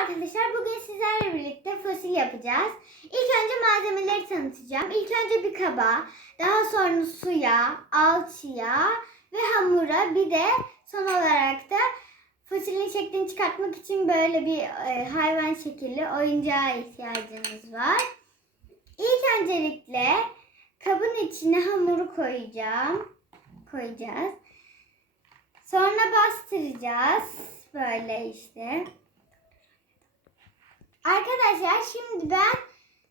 arkadaşlar. Bugün sizlerle birlikte fosil yapacağız. İlk önce malzemeleri tanıtacağım. İlk önce bir kaba, daha sonra suya, alçıya ve hamura bir de son olarak da fosilin şeklini çıkartmak için böyle bir e, hayvan şekilli oyuncağa ihtiyacımız var. İlk öncelikle kabın içine hamuru koyacağım. Koyacağız. Sonra bastıracağız. Böyle işte. Arkadaşlar şimdi ben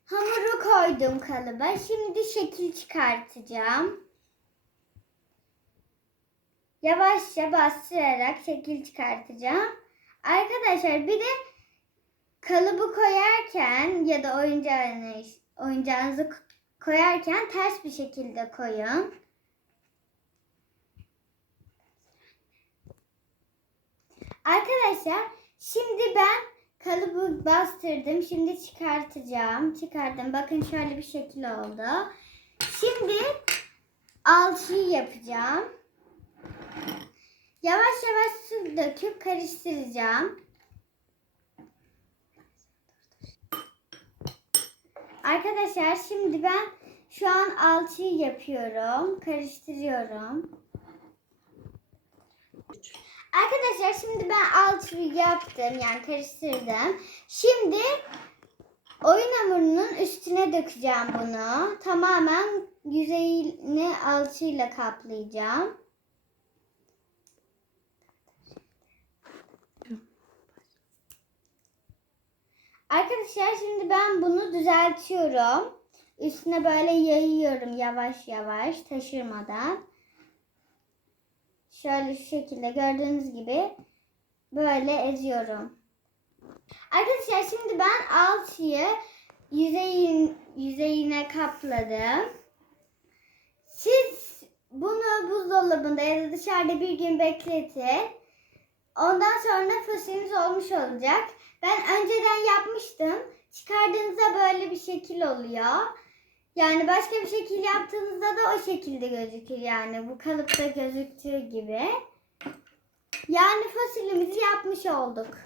hamuru koydum kalıba. Şimdi şekil çıkartacağım. Yavaşça bastırarak şekil çıkartacağım. Arkadaşlar bir de kalıbı koyarken ya da oyuncağını, oyuncağınızı koyarken ters bir şekilde koyun. Arkadaşlar şimdi ben kalıbı bastırdım. Şimdi çıkartacağım. Çıkardım. Bakın şöyle bir şekil oldu. Şimdi alçıyı yapacağım. Yavaş yavaş su döküp karıştıracağım. Arkadaşlar şimdi ben şu an alçıyı yapıyorum. Karıştırıyorum. Arkadaşlar şimdi ben alçıyı yaptım yani karıştırdım. Şimdi oyun hamurunun üstüne dökeceğim bunu. Tamamen yüzeyini alçıyla kaplayacağım. Arkadaşlar şimdi ben bunu düzeltiyorum. Üstüne böyle yayıyorum yavaş yavaş taşırmadan. Şöyle şu şekilde gördüğünüz gibi böyle eziyorum. Arkadaşlar şimdi ben alçıyı yüzeyin, yüzeyine kapladım. Siz bunu buzdolabında ya da dışarıda bir gün bekletin. Ondan sonra fosiliniz olmuş olacak. Ben önceden yapmıştım. Çıkardığınızda böyle bir şekil oluyor. Yani başka bir şekil yaptığınızda da o şekilde gözükür yani. Bu kalıpta gözüktüğü gibi. Yani fosilimizi yapmış olduk.